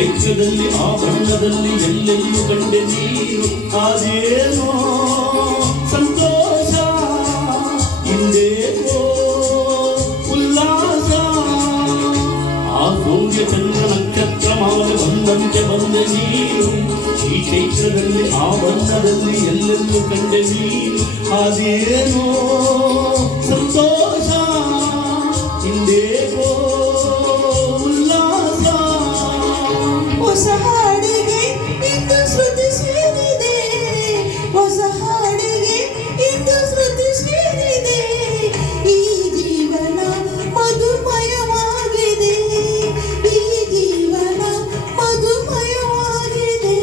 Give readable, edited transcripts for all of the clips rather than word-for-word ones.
ಚೈತ್ರದಲ್ಲಿ ಆ ಬಣ್ಣದಲ್ಲಿ ಎಲ್ಲೆಲ್ಲೂ ಕಂಡೆ ನೀನು ಅದೇನೋ ಸಂತೋಷ ಹಿಂದೇಕೋ ಉಲ್ಲಾಸ ಆ ಸೂರ್ಯ ಚಂದ್ರ ನಕ್ಷತ್ರ ಮಾಲೆ ಬಂದಂತೆ ಬಂದೆ ನೀನು ಈ ಚೈತ್ರದಲ್ಲಿ ಆ ಬಣ್ಣದಲ್ಲಿ ಎಲ್ಲೆಲ್ಲೂ ಕಂಡೆ ನೀನು ಅದೇನೋ ಸಂತೋಷ ಹಿಂದೇಕೋ ಉಲ್ಲಾಸ ಹೊಸ ಹಾಡಿಗೆ ಇಂದು ಶ್ರುತಿ ಸೇರಿದೆ ಹೊಸ ಹಾಡಿಗೆ ಇಂದು ಶ್ರುತಿ ಸೇರಿದೆ ಈ ಜೀವನ ಮಧುಮಯವಾಗಿದೆ ಈ ಜೀವನ ಮಧುಮಯವಾಗಿದೆ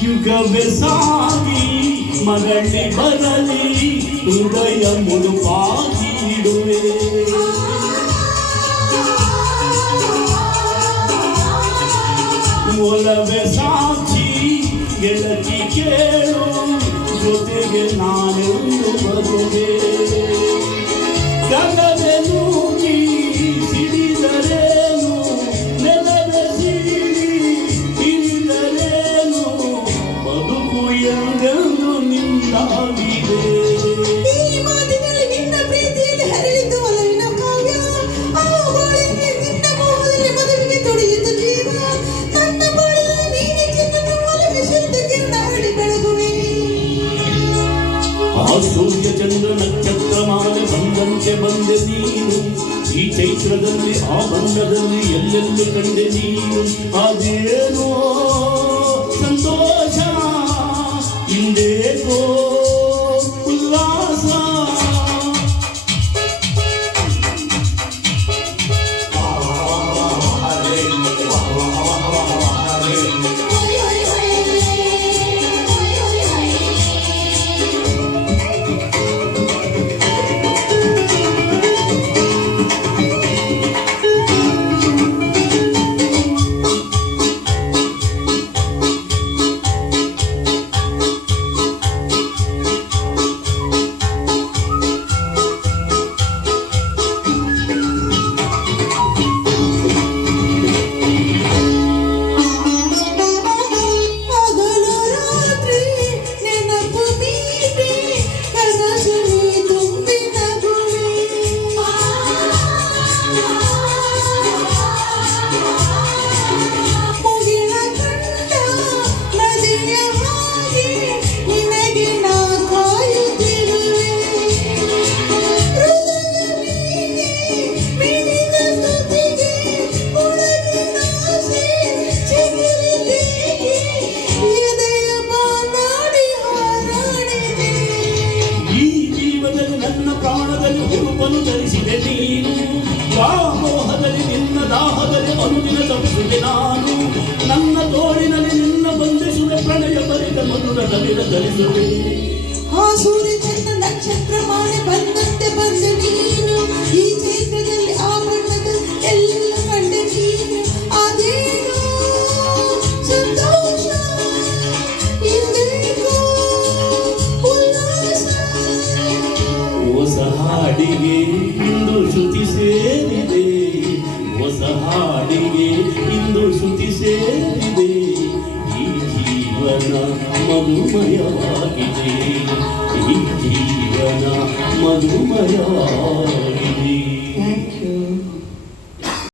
ಯುಗವೇ ಸಾಗಿ ಮರಳಿ ಬರಲಿ ಹೃದಯ ಮುಡುಪಾಗಿಡುವೆ ಒಲವೇ ಸಾಕ್ಷಿ ಗೆಳತಿ ಕೇಳು ಜೊತೆಗೆ ನಾನೆಂದು ಬರುವೆ ಗಗನೆ ನೂಗಿ ಸಿಡಿದರೇನು ನೆಲದ ಸಿಡಿ ಹಿಡಿದರೇನು ಬದುಕು ಎಂದೆಂದು ನಿಂದಾಗಿದೆ ಈ ಮಾತಿನಲ್ಲಿ ನಿನ್ನ ಪ್ರೀತಿಯಲ್ಲಿ ಹರಿಯಿತು ಒಲವಿನ ಕಾವ್ಯ ಆ ಬಾಳಿನಲ್ಲಿ ನಿನ್ನ ಮೋಹದಲ್ಲಿ ಮದುವೆಗೆ ತೊಡೆಯಿತು ಜೀವ ನನ್ನ ಬಾಳಿನಲ್ಲಿ ನೀನೆ ಚಿನ್ನ ಒಲವೆ ಶುದ್ಧ ಕಿರಣ ಹರಡಿ ಬೆಳಗುವೆ ಆ ಸೂರ್ಯ ಚಂದ್ರ ನಕ್ಷತ್ರ ಮಾಲೆ ಬಂದಂತೆ ಬಂದೆ ನೀನು ಈ ಚೈತ್ರದಲ್ಲಿ ಆ ಬಣ್ಣದಲ್ಲಿ ಎಲ್ಲೆಲ್ಲೂ ಕಂಡೆ ನೀನು ಅದೇನೋ ಸಂತೋಷ ಹಿಂದೇಕೋ ಉಲ್ಲಾಸ ಹುರುಪನ್ನು ಧರಿಸಿದೆ ನೀನು ವ್ಯಾಮೋಹದಲ್ಲಿ ನಿನ್ನ ದಾಹದಲ್ಲಿ ಅನುದಿನ ತಪ್ಪಿಸಿದೆ ನಾನು ನನ್ನ ತೋಳಿನಲ್ಲಿ ನಿನ್ನ ಬಂಧಿಸುವೆ ಪ್ರಣಯ ಬರಿದ ಮಧುರ ಕವಿರ ಧರಿಸುವೆ ಆ ಸೂರ್ಯ ಚಂದ್ರ ನಕ್ಷತ್ರ ಮಾಲೆ ಬಂದಂತೆ ಬಂದೆ ನೀನು ಈ ಚೈತ್ರದಲ್ಲಿ ಆ ಬಣ್ಣದ ಎಲ್ಲ ಕಂಡೆ ನೀನು ಅದೇನು ಸಂತೋಷ ಹಿಂದೇಕೋ ಉಲ್ಲಾಸ ಹೊಸ ಹಾಡಿಗೆ ಇಂದು ಶ್ರುತಿ ಸೇರಿದೆ ಹೊಸ ಹಾಡಿಗೆ ಇಂದು ಶ್ರುತಿ ಸೇರಿದೆ ಈ ಜೀವನ ಮಧುಮಯವಾಗಿದೆ ಈ ಜೀವನ ಮಧುಮಯವಾಗಿದೆ